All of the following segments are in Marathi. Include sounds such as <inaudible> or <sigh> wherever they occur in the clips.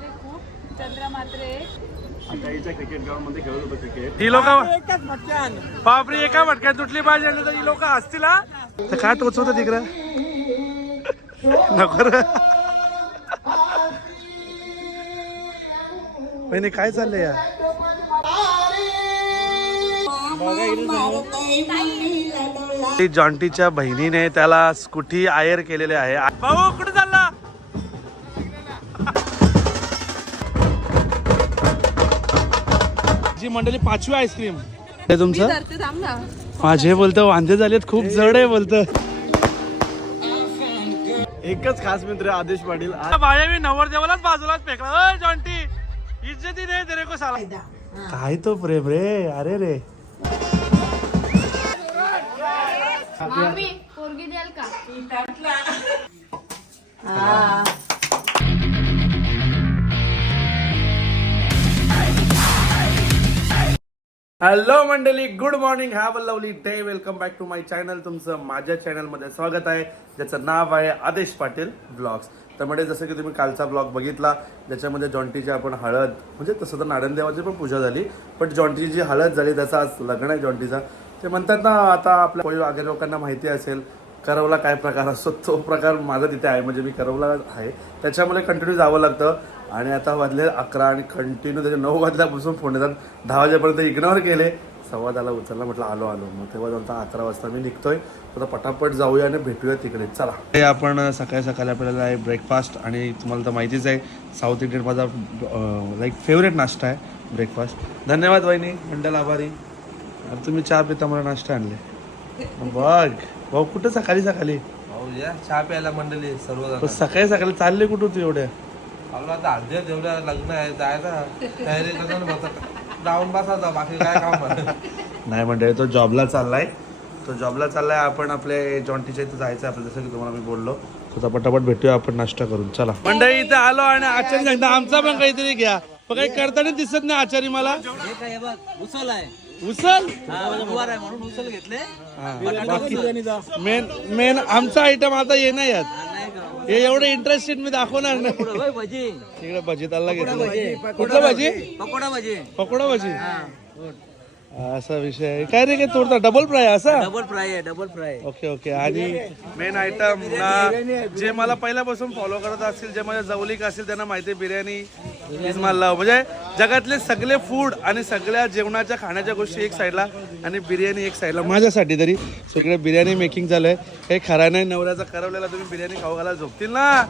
रे खूप. चंद्र मात्र. एक आता हिच्या क्रिकेट ग्राउंडमध्ये खेळत होतो क्रिकेट ही लोक बापरे एका फटक्यात तुटली पाहिजे तर ही लोक असतील तर काय टोचवत तिकडं? नको रे. वहिनी काय चाललंय या जॉन्टीच्या बहिणीने त्याला स्कूटी आयर केलेले आहे. भाऊ जी मंडळी पाचवी आईस्क्रीम. हे तुमचं? धरते थांब ना. माझे बोलतं वांदे झालेत खूप जड आहे बोलतं. एकच खास मित्र आदेश पाटील. बाया मी नवर देवालाच बाजूलाच फेकला. जॉन्टी इज्जती नाही तेरे को साला. काय तो प्रेम रे? अरे रे. मामी पोरगी द्याल का? हॅलो मंडळी. Good morning have a lovely day welcome back to my channel तुमचं माझ्या चॅनलमध्ये स्वागत आहे. ज्याचं नाव आहे आदेश पाटील ब्लॉग्स तर म्हणजे जसं की तुम्ही कालचा ब्लॉग बघितला ज्याच्यामध्ये जॉन्टीची आपण हळद म्हणजे तसं तर नारायणदेवाची पण पूजा झाली पण जॉन्टीची जी हळद झाली त्याचं आज लग्न आहे जॉन्टीचा. ते म्हणतात ना आता आपल्या लोकांना माहिती असेल करवला काय प्रकार असतो तो प्रकार माझा तिथे आहे. म्हणजे मी करवला आहे. त्याच्यामुळे कंटिन्यू जावं लागतं. आणि आता वाजले अकरा आणि कंटिन्यू त्याच्या नऊ वाजल्यापासून फोन येतात. दहा वाजेपर्यंत इग्नोर केले. सव्वा त्याला उचलला म्हटलं आलो आलो. मग तेव्हा नंतर अकरा वाजता मी निघतोय. आता पटापट जाऊया आणि भेटूया तिकडे. चला. हे आपण सकाळी सकाळी आपल्याला आहे ब्रेकफास्ट आणि तुम्हाला तर माहितीच आहे साऊथ इंडियन माझा लाईक फेवरेट नाश्ता आहे ब्रेकफास्ट धन्यवाद वहिनी मंडल आभारी. तुम्ही चहा पिता मला नाश्ता आणले. बघ भाऊ कुठं सकाळी सकाळी? भाऊ या चहा प्यायला मंडळी पण सकाळी सकाळी चालले कुठं तू एवढ्या? आपलं आता अर्ध्या तेवढ्या लग्न आहे जायचं तयारी करून बसा. जाऊन बसायचं बाकी काय काम आहे? नाही म्हणजे तो जॉबला चाललाय. तो जॉबला चाललाय आपण आपल्या जॉन्टीच्या इथं जायचं आहे आपलं जसं की तुम्हाला मी बोललो. तर आता पटापट भेटूया आपण नाश्ता करून. चला. मंडळी इथं आलो आणि आचार्य सांगता आमचा पण काहीतरी घ्या. पण काही करताना दिसत नाही आचार्य मला. उचल हा, आहे. म्हणून उचल घेतले. मेन मेन आमचा आयटम आता येणार यात. नाही का? हे एवढं इंटरेस्टेड मी दाखवणार नाही. पुढं होय भजी. आला घेतलं. कुठलं भजी. पकोडा भजी. पकोडा भजी. असा विषय आहे. काय रे काय तोडता? डबल फ्राय असा? डबल फ्राय आहे डबल फ्राय ओके ओके आणि मेन आयटम ना जे मला पहिल्यापासून फॉलो करत असतील जे माझ्या जवळीक असतील त्यांना माहिती आहे बिर्याणी इज माय लव म्हणजे जगातले सगळे फूड आणि सगळ्या जेवणाच्या खाण्याच्या गोष्टी एक साईडला आणि बिर्याणी एक साईडला माझ्यासाठी तरी सगळे बिर्याणी मेकिंग झालंय. हे खरा नाही नवऱ्याचा करवलेला तुम्ही बिर्याणी खाऊ घाला झोपतील ना?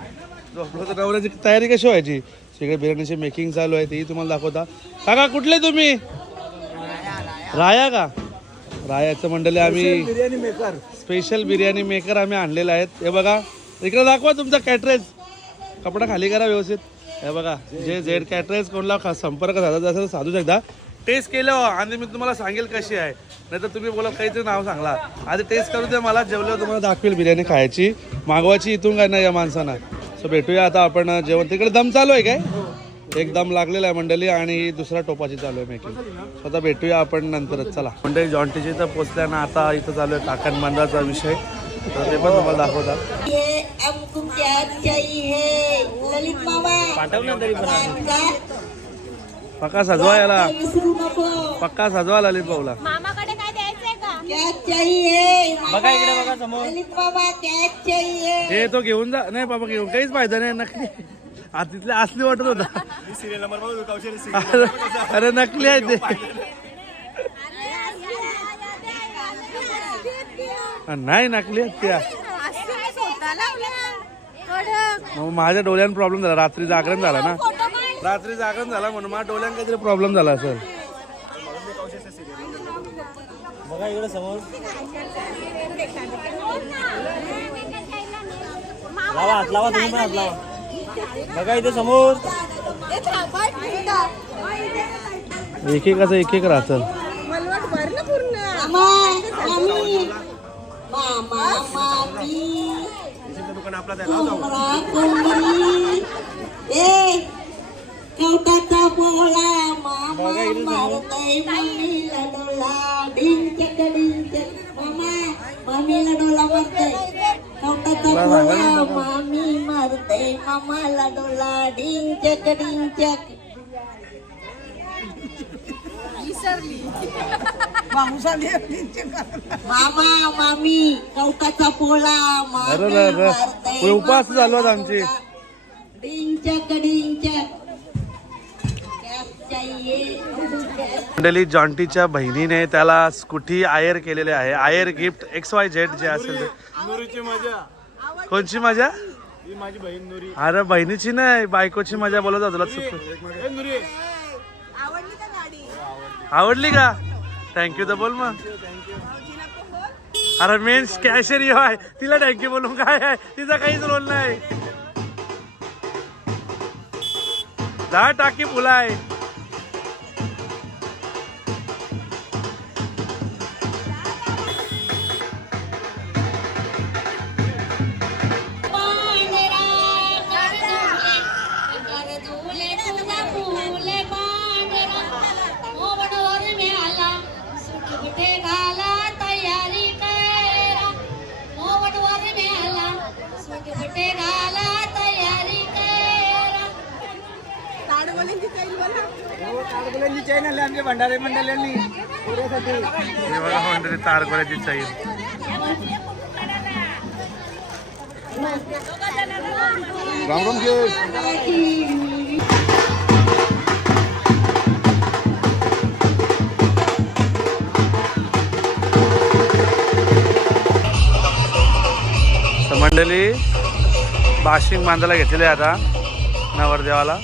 झोपलो तर नवऱ्याची तयारी कशी व्हायची? सगळे बिर्याणीची मेकिंग चालू आहे तेही तुम्हाला दाखवता. काका कुठले तुम्ही? राया का? रायाचं मंडळी आम्ही biryani maker special biryani maker आम्ही आणलेले आहेत. हे बघा इकडे दाखवा तुमचा कॅटरेज कपडा खाली करा व्यवस्थित. हे बघा जे झेड कॅटरेज कोणला खा- संपर्क साधायचा असेल साधू शकता. टेस्ट केलं हो आणि मी तुम्हाला सांगेल कशी आहे. नाही तर तुम्ही बोला काहीतरी नाव सांगला आधी टेस्ट करू दे मला जेवल्यावर तुम्हाला दाखवेल बिर्याणी खायची. मागवायची इथून काय नाही या माणसांना. सो भेटूया आता आपण जेवण. तिकडे दम चालू आहे काय? एक दम लागलेला आहे मंडळी आणि ही दुसरा टोपाची चालू आहे मेकिंग सो आता भेटूया आपण नंतरच चला. मंडळी जॉन्टीची इथं पोचल्या ना आता इथं चालू आहे काकण बंदाचा विषय. तर ते पण तुम्हाला दाखवता ये हमको क्या चाहिए ललित मामा पक्का सजवा याला. पक्का सजवा ललित भाऊला. चाहिए बघा इकडे बघा समोर. ललित चाहिए। हे तो घेऊन जा नाही बाबा घेऊन काहीच फायदा नाही नकली. आ तिथले असली वाटत होता. सिरियल नंबर बघ कौशल्य अरे- अरे नकली आहे ते. नाही नकली आहेत त्या. मग माझ्या डोळ्यान प्रॉब्लेम झाला. रात्री जागरण झाला ना. रात्री जागरण झाला म्हणून माझ्या डोळ्यान काहीतरी प्रॉब्लेम झाला असेल. बघा इकडे समोर. लावा हात लावा तुम्ही पण हात लावा. बघा इथे समोर. एक एकाचं एक एक राहतं दुकान आपला त्या मामा मारतय मम्मीला डोला डिंचक डिंचक मामा मम्मीला डोला मारतय मामी मारतय मारते मामाला डोला डिंग चक डिंग चक मामा मामी कवटाचा पोळा अरे रे रे. मारते उपवास चालू आहेत मामाला आमचे. डोला. डिंग मंडळी जॉन्टीच्या बहिणीने त्याला स्कूटी आयर केलेले आहे. आयर गिफ्ट एक्स वाय झेड जे असेल ते. कोणची मजा? माझी बहीण अरे बहिणीची नाही बायकोची मजा बोलत तुला आवडली का? थँक्यू तर बोल मग अरे मेन कॅशर यो आहे. तिला थँक्यू बोलून काय आहे? तिचा काहीच रोल नाही. दहा टाकी फुला आहे मंडळांनी बघा मंडळी तारकोऱ्याची चाईल तर मंडळी बाशिंग बांधायला घेतलेले आता नवरदेवाला.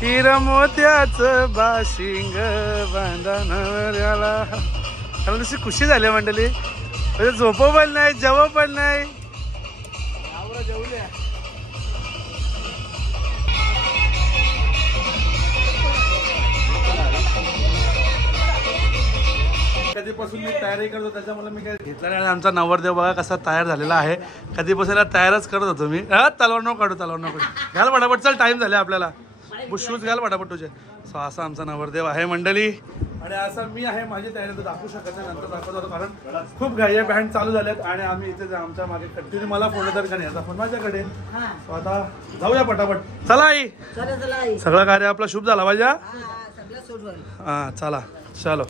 हिर मोत्याच बाशिंग बांधा नवऱ्याला नुसती खुशी झाली मंडळी. म्हणजे झोप पण नाही जेव पण नाही. कधीपासून मी तयारी करतो त्याच्यामुळे मी काय घेतला नाही आणि आमचा नवरदेव बघा कसा तयार झालेला आहे. कधीपासून तयारच करत होतो मी. तलवार नको काढू तलवार नको काढू. घाल पटापट चल टाइम झाले आपल्याला. शूज घाल पटापट तुझे. सो असा आमचा नवरदेव आहे मंडळी. आणि असं मी आहे माझी तयारी तर दाखवू शकत नाही नंतर दाखवत होतो कारण खूप घाई बँड चालू झाल्यात आणि आम्ही इथे जा- आमच्या मागे कंटिन्यू मला फोन का नाही याचा फोन माझ्याकडे. So आता जाऊया पटापट. चला आई. सगळं कार्य आपलं शुभ झाला पाहिजे हा चला. चलो.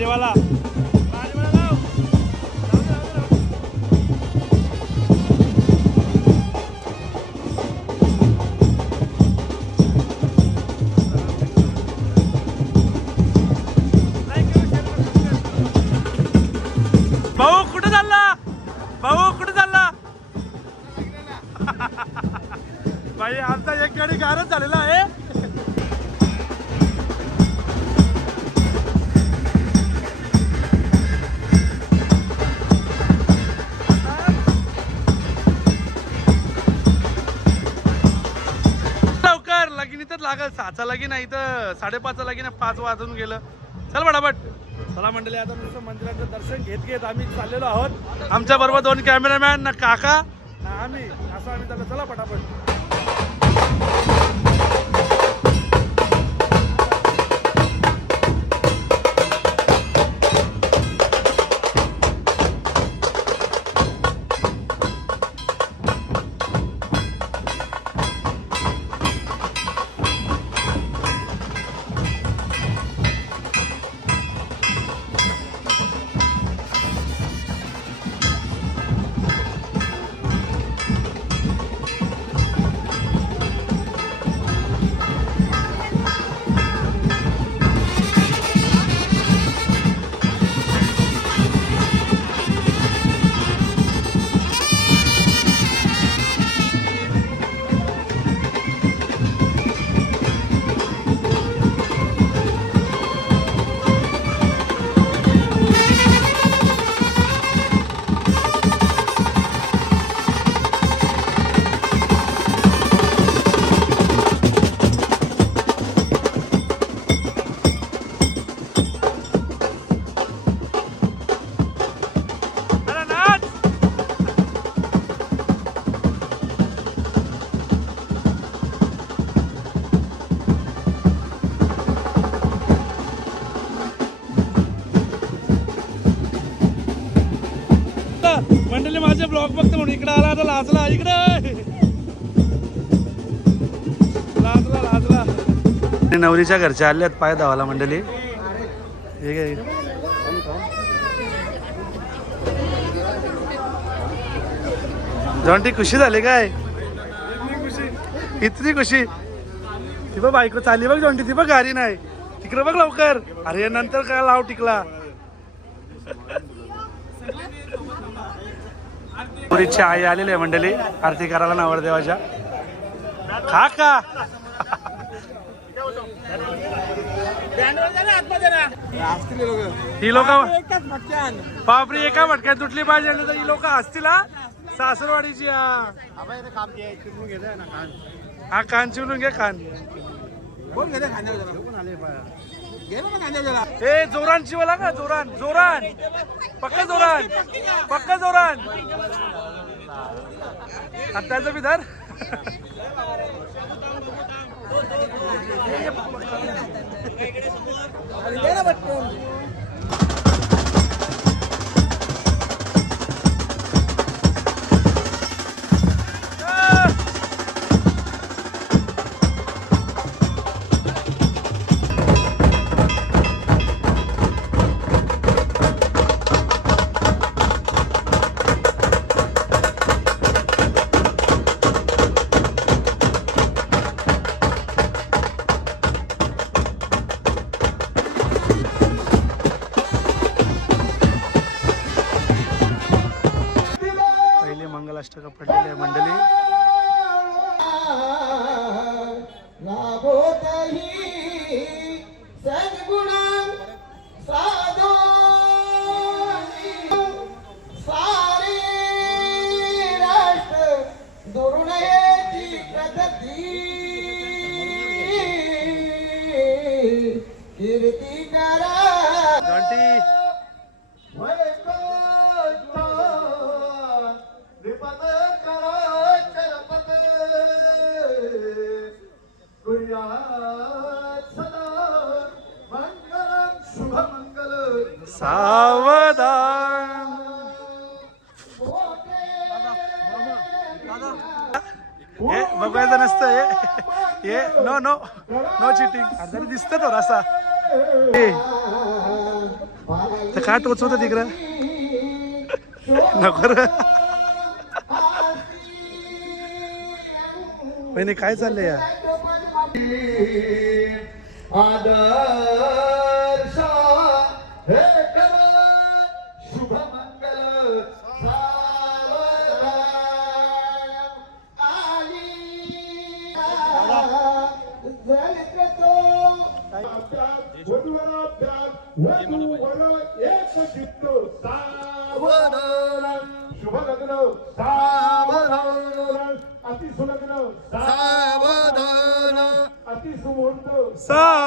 देवाला. सहाचा लगीन आहे इथं साडेपाचचा लगीन आहे पाच वाजून गेलं. चल बडाबट चला मंडळी आता नुसतं मंदिराचं दर्शन घेत घेत आम्ही चाललेलो आहोत. आमच्या बरोबर दोन कॅमेरामॅन ना काका. ना आम्ही असं आम्ही चाललो चला पटापट. लाजला इकडे. लाजला लाजला. नवरीच्या घरच्या आले आहेत पाय धावाला मंडळी. हे काय जॉन्टी खुशी झाली काय? इतकी खुशी. ती बघ बायको चालली बघ जॉन्टी ती बघ गाडी नाही. तिकडे बघ लवकर. अरे नंतर काय लाव टिकला? पुरीची आई आलेली आहे मंडळी. आरती करायला नवरदेवाच्या खा का ही लोक बापरे एका भटक्यात तुटली पाहिजे तर ही लोक असतील हा? सासरवाडीची हा. हा कान चिवलून घे कान. ए जोरान चिवला का? जोरान जोरान. पक्का जोरान. पक्का जोरान. आत्ताचं बी धर. सावधान। हे बघायचं नसतं हे हे नो नो नो चिटिंग जरी दिसतं तो असा तर का टोचवत तिकडं? नको रे. काय चाललंय या? Sağ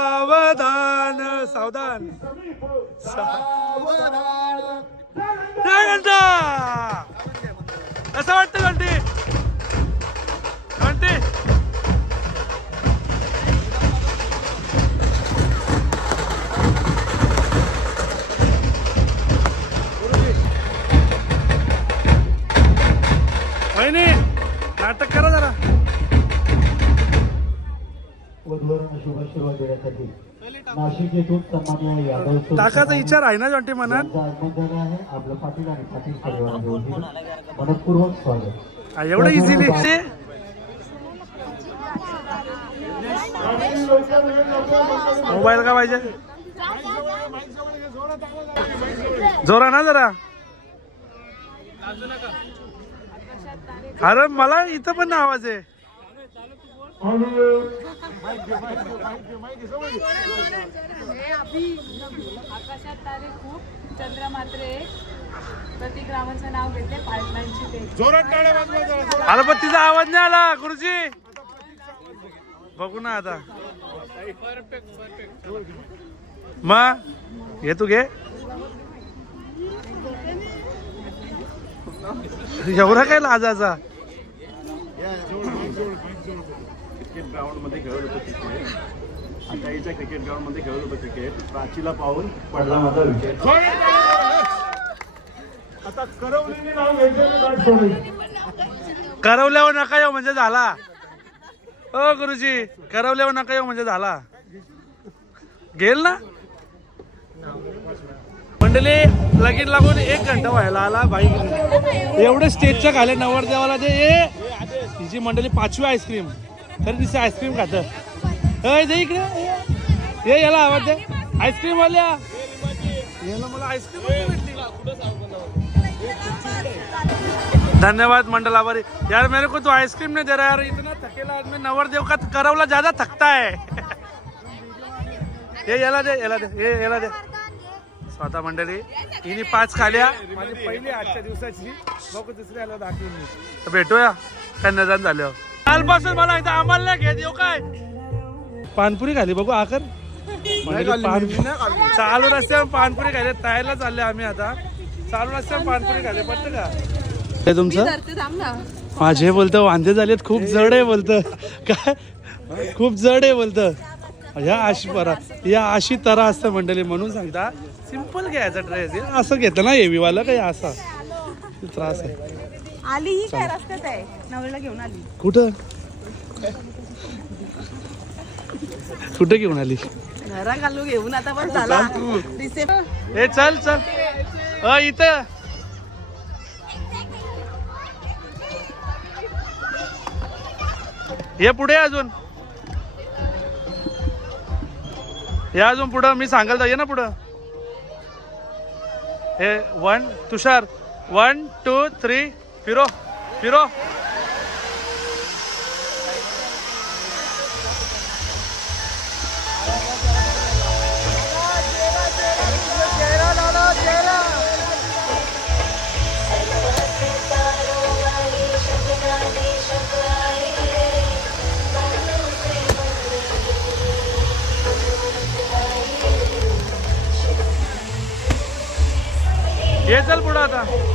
टाकाचा विचार आहे ना जॉन्टी मनात? यांचं आगमन झालं आहे. आपलं पाटील आणि पाटील परिवाराचे मनपूर्वक स्वागत. एवढं इझिली मोबाईल का पाहिजे? जोरा ना जरा. अरे मला इथं पण ना आवाज आहे. आकाशात तारे खूप चंद्र मात्र एक. प्रतीक रामाचं नाव घेतले पाईपलाईनची ते. जोरात टाळ्या वाजवा जरा, जोरात. अरे पण तिचा आवाज नाही आला गुरुजी. बघू ना आता. मग घे तू घे. एवढा काय लाजाचा? क्रिकेट ग्राउंडमध्ये खेळत होतो क्रिकेट आताईच्या क्रिकेट ग्राउंडमध्ये खेळत होतो क्रिकेट प्राचीला पाहून पडला माझा विकेट आता करवलेली नाव घ्यायचं करवल्यावर नका येऊ म्हणजे झाला. ओ गुरुजी करवल्यावर नका येऊ म्हणजे झाला. गेल ना? मंडळी लगीन लागून एक घंटा व्हायला आला बाई. एवढे स्टेजच्या खाले नवरदेवाला ते हिची तिची मंडळी पाचवी आईस्क्रीम तरी तिचे आईस्क्रीम खात. अय दे इकडे. ये याला आवाज दे. आईस्क्रीम वाल्या. याला मला आईस्क्रीम धन्यवाद मंडल आभारी. यार मेरे को तो आइसक्रीम नहीं दे रहा यार. इतना थकेला आदमी. नवरदेव का करवला ज्यादा थकता है. ये याला दे याला दे. ये याला दे. स्वतः मंडळी हिने पाच खाल्या. माझी पहिली आजच्या दिवसाची. दुसरी आल्यावर दाखवून मी तर भेटूया कन्यादान झाल्यावर कालपासून मला इथं आम्हाला नाही घेत येऊ काय? पानपुरी खाली बघू आकर. <laughs> पान- चालू रस्त्यावर पानपुरी खाली तयारला चालले आम्ही आता. चालू रस्त्यावर पानपुरी खाली पटतं का? हे तुमचं? माझे बोलतं वांदे झालेत खूप जड आहे बोलतं. काय? खूप जड आहे बोलतं. या अशी परा या अशी तरा असतं मंडळी म्हणून सांगता सिंपल घ्यायचा ड्रेस असं घेतलं ना हेवीवाला काही असा. त्रास आहे. आली ही काय रस्त्यात आहे? नवऱ्याला घेऊन आली. कुठं? कुठे घेऊन आली? घरा घालू घेऊन आता पण झाला रिसेप्शन ए चल चल. अ इथं. ये पुढे अजून. या अजून पुढं. मी सांगाल तर ये ना पुढं. हे one Tushar. One two three फिरो फिरो ये चल पुढं आता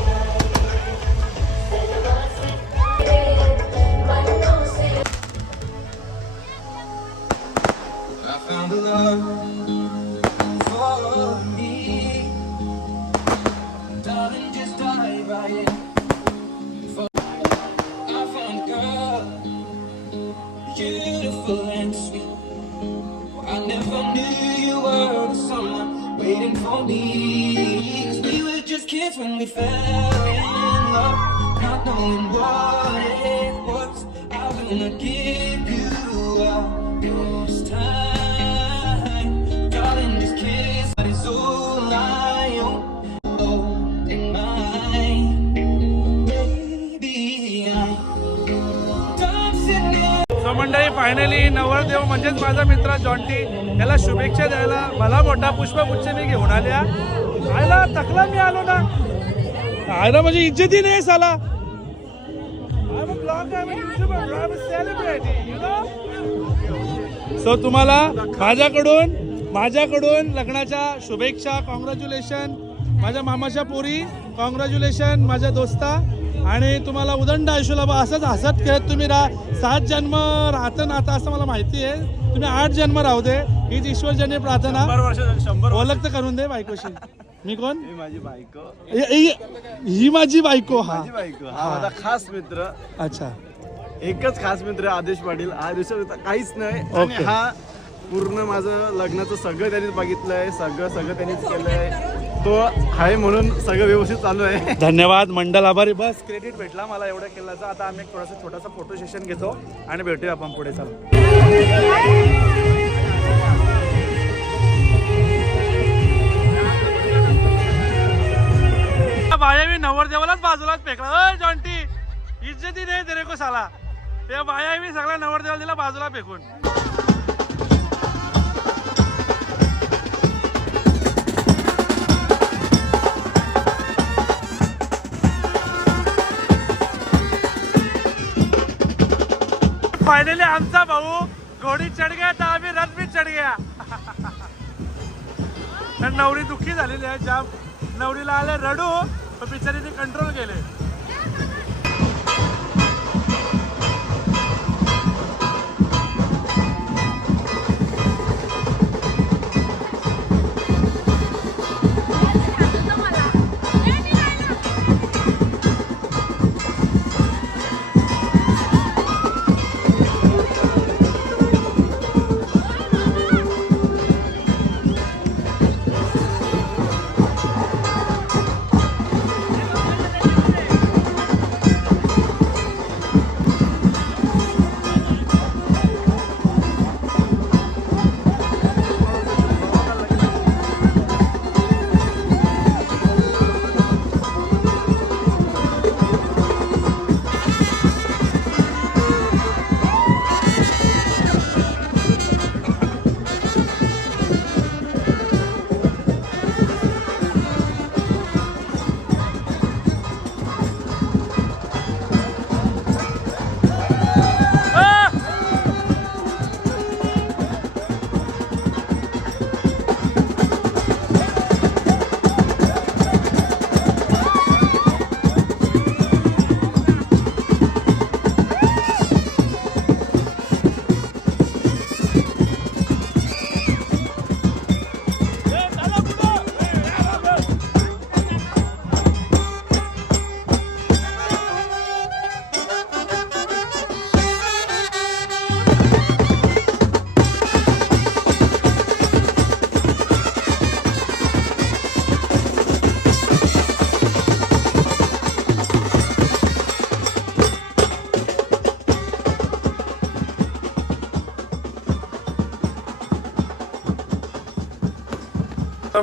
मंडळी फायनली नवरदेव म्हणजेच माझा मित्र जॉन्टी याला शुभेच्छा द्यायला मला मोठा पुष्पगुच्छ मी घेऊन आल्या. आयला तकला मी आलो ना. आयला म्हणजे इज्जती नाही साला. सो तुम्हाला माझ्याकडून माझ्याकडून लग्नाच्या शुभेच्छा कॉंग्रॅच्युलेशन माझ्या मामाच्या पोरी कॉंग्रॅच्युलेशन माझ्या दोस्ता आणि तुम्हाला उदंड आयुष्याला बा असंच हसत खेळत तुम्ही राहा. सात जन्म राहतं नातं असं मला माहिती आहे. तुम्ही आठ जन्म राहू दे. हीच ईश्वरजन्य प्रार्थना. वर्ष शंभर ओळख तर करून दे बायकोशी. मी कोण? माझी बायको. ही- माझी बायको हा. माझी बायको हा माझा खास मित्र. अच्छा. एकच खास मित्र आदेश पाटील. हा दुसरं काहीच नाही. आणि. हा पूर्ण माझं लग्नाचं सगळं त्यांनीच बघितलंय सगळं सगळं त्यांनीच केलंय. तो आहे म्हणून सगळं व्यवस्थित चालू आहे. <laughs> धन्यवाद मंडल आभारी. बस क्रेडिट भेटला मला एवढं किल्ल्याचा आता आम्ही एक थोडासा छोटासा फोटो सेशन घेतो आणि भेटूया आपण पुढे. चालू. बाया मी नवरदेवालाच बाजूलाच फेकला. अय जॉन्टी. इज्जती नाही तेरे को साला. ते बाया मी सगळ्या नवरदेवाला दिला बाजूला फेकून. फायनली आमचा भाऊ घोडी चढ गया तर आम्ही रथ बी चढ गया. तर नवरी दुःखी झालेली आहे. जाम नवरीला आले रडू पण बिचारीने कंट्रोल केले.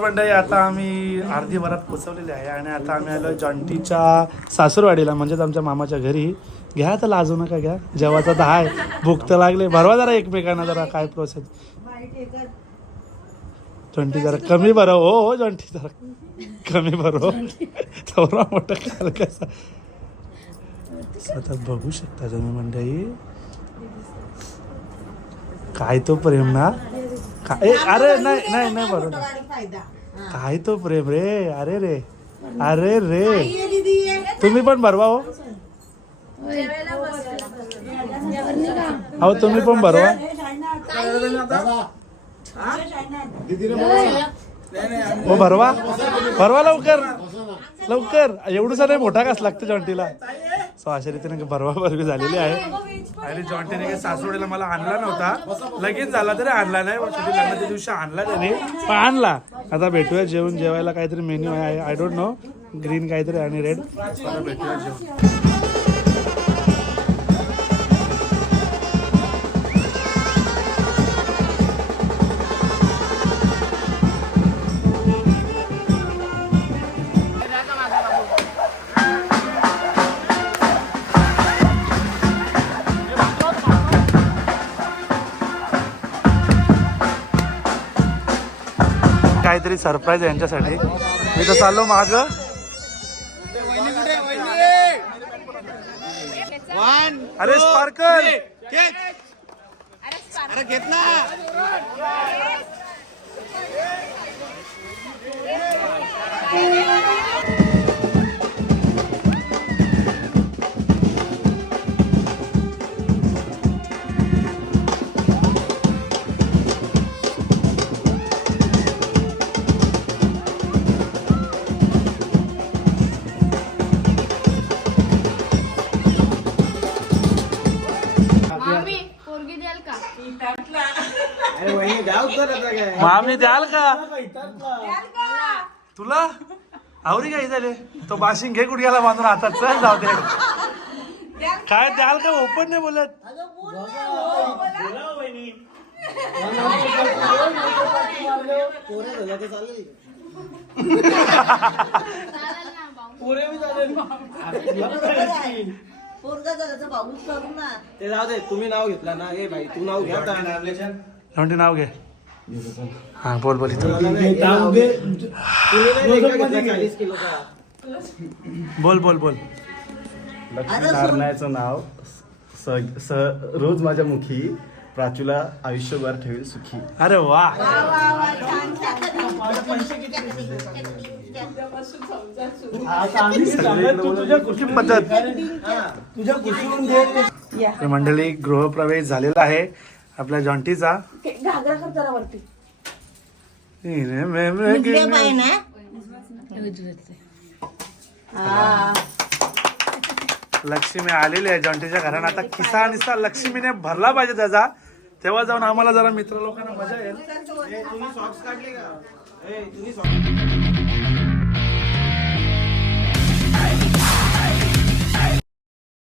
मंडळी आता आम्ही अर्धी वरात पोचवलेली आहे आणि आता आम्ही आलो जॉन्टीच्या सासूरवाडीला म्हणजेच आमच्या मामाच्या घरी. घ्या आता लाजू नका घ्या. जेवाचा तर आहे भूक तर लागले. भरवा जरा एकमेकांना जरा काय प्रोसेस जॉन्टी जरा कमी भरव हो हो जॉन्टी जरा कमी भरव तेवढा मोठा काल कसा. आता बघू शकता तुम्ही मंडळी. काय तो प्रेम ना? काय अरे नाही नाही नाही बरोबर. काय तो प्रेम रे? अरे रे. अरे रे. तुम्ही पण भरवा हो. अहो तुम्ही पण भरवा. हो भरवा. भरवा लवकर. लवकर. एवढूसा नाही मोठा कास लागतं जॉन्टीला. सो अशा रीतीने भरवा भरवी झालेली आहे. आणि जॉन्टीने काही सासवडीला मला आणला नव्हता. लगेच झाला तरी आणला नाही. लग्नाच्या दिवशी आणला त्याने. पण आणला. आता भेटूया जेवण. जेवायला काहीतरी मेन्यू आहे. आय डोंट नो ग्रीन काहीतरी आणि रेड भेटूया जेवण. काहीतरी सरप्राईज आहे यांच्यासाठी. मी तर चाललो माग. अरे स्पार्कल मामी द्याल का? तुला? आवरी काय झाले तो बाशिंग घे गुडघ्याला बांधून हातात. चल जाऊ दे. काय द्याल का? ओपन नाही बोलत. करू ना. ते जाऊ दे तुम्ही नाव घेतलं ना. ए भाई तू नाव घ्या नाव घे. हा बोल बोल बोल बोल बोल. लक्ष्मी नारायणाचं नाव स स रोज माझ्या मुखी प्राचूला आयुष्यभर ठेवील सुखी. अरे वा. मंडळी गृहप्रवेश झालेला आहे. आपल्या जॉन्टीचा. लक्ष्मी आलेली आहे जॉन्टीच्या घरात आता खिसा निसा लक्ष्मीने भरला पाहिजे त्याचा. तेव्हा जाऊन आम्हाला जरा मित्र लोकांना मजा येईल.